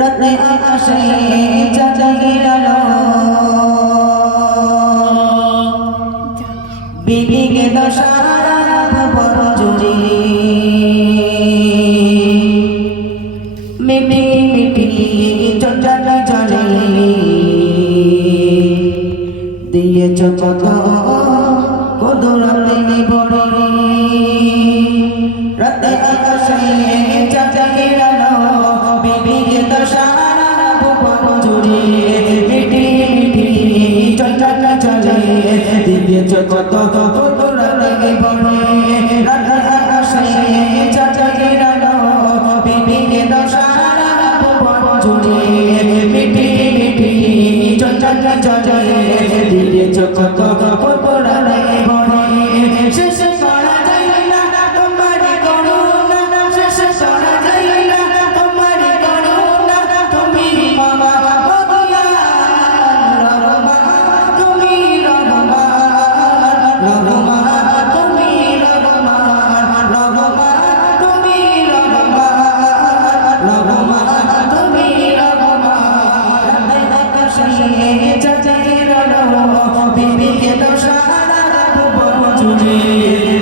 রাতে আকাশে চাঁদের আলো বিবিকে দশারা ভুবন জুড়ে মিটি মিটি চটাটা চলে দিয়েছ কত কদরাতে বড় রাতে আকাশে চাঁদের আলো বিবিকে দশারা ভুবন জুড়ে মিটি মিটি চটাটা চলে দিয়েছ কত কদরাতে বড় রাতে আকাশে চাঁদের আলো বিবিকে দশারা ভুবন জুড়ে মিটি মিটি চটাটা চলে দিয়েছ কত কদরাতে বড় শেষ করা যায় না তোমার করুণা শেষ করা যায় না তোমার করুণা তুমি বাবা ভগবান রহমান তুমি রহমান রহমান তুমি রহমান রহমান তুমি রহমান রহমান তুমি রহমান আকাশে চাঁদের আলো বিবিকে দশারা ভুবন জুড়ে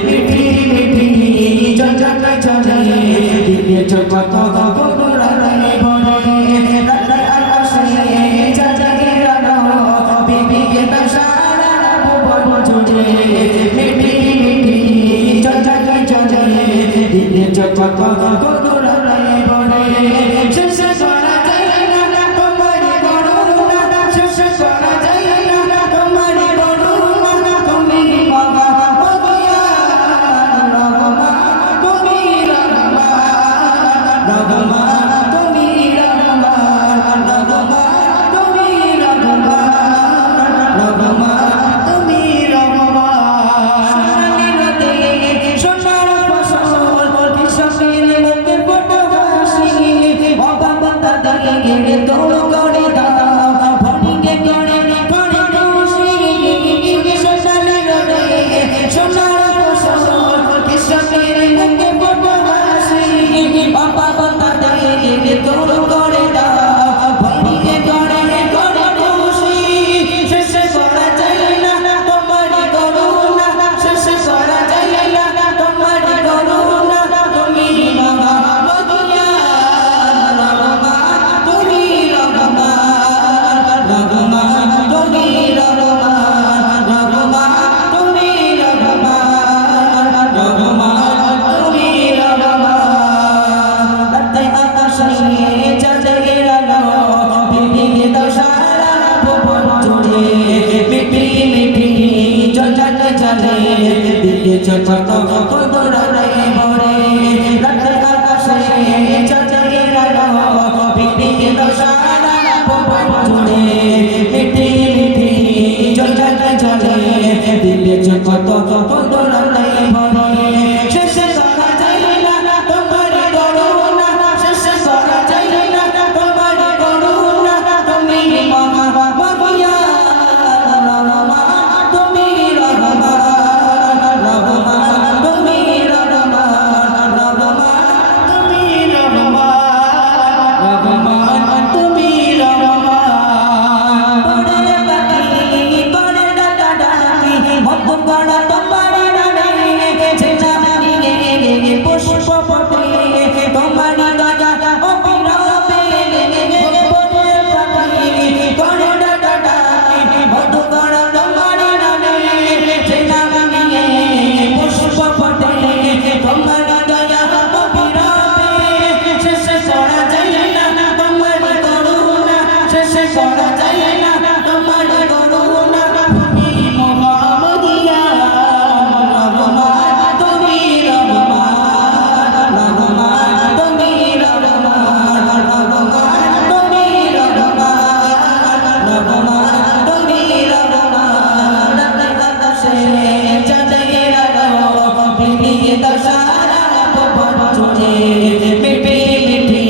মিটি মিটি চটাটা চলে দিয়েছ কত কদরাতে বড় রাতে আকাশে চাঁদের আলো বিবিকে দশারা ভুবন জুড়ে মিটি মিটি চটাটা চলে দিয়েছ কত কদরাতে বড় শেষ করা যায় না তোমার করুণা শেষ করা যায় না তোমার করুণা তুমি বাবা ভগবান রহমান তুমি রহমান রহমান তুমি রহমান রহমান তুমি রহমান রহমান তুমি রহমান সোনালি নদে সোনার ফসল কৃষকের মুখে ফোটা হাসি অভাব তাদেরকে দৌড় করে দাও ভনিকে করে করে খুশি সোনালি নদে সোনার ফসল কৃষকের মুখে ফোটা হাসি অভাব তাদেরকে দৌড় করে দাও ভনিকে করে করে খুশি শেষ করা যায় না তোমার করুণা শেষ করা যায় না তোমার করুণা তুমি রহমান তুমি রহমান রহমান তুমি রহমান রহমান তুমি রহমান রহমান তুমি রহমান রাতে আকাশে চাঁদের আলো বিবিকে দশারা ভুবন জুড়ে মিটি মিটি চটাটা চলে দিয়েছ কত কদরাতে বড় রাতে আকাশে চাঁদের আলো বিবিকে দশারা ভুবন জুড়ে মিটি মিটি চটাটা চলে দিয়েছ কত কদরাতে বড় শেষ করা যায় না তোমার করুণা শেষ করা যায় না তোমার করুণা তুমি বাবা ভগবান রহমান তুমি রহমান রহমান তুমি রহমান রহমান তুমি রহমান রহমান তুমি রহমান পড়ে পাখি করে ডাকা ডাকি মত করা তোমার নামে যেটা নিয়ে পুষ্প ফোটে তোমার দাদা অবিরামে পড়ে পাখি করে ডাকা ডাকি মত করা তোমার নামে যেটা নিয়ে পুষ্প ফোটে তোমার দয়া অবিরামে শেষ করা যায় না তোমার করুণা শেষ করা যায় না তোমার করুণা তুমি মোহাম্মদিয়া রহমান তুমি রহমান রহমান তুমি রহমান রহমান তুমি রহমান রহমান তুমি রহমান রাতে আকাশে চাঁদের আলো বিবিকে দশারা ভুবন জুড়ে মিটি মিটি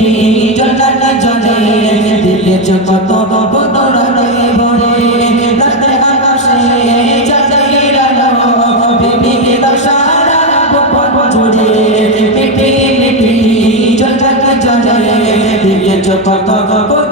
চটাটা চলে দিয়েছ কত কদরাতে বড় রাতে আকাশে চাঁদের আলো বিবিকে দশারা ভুবন জুড়ে মিটি মিটি চটাটা চলে দেখেছো কত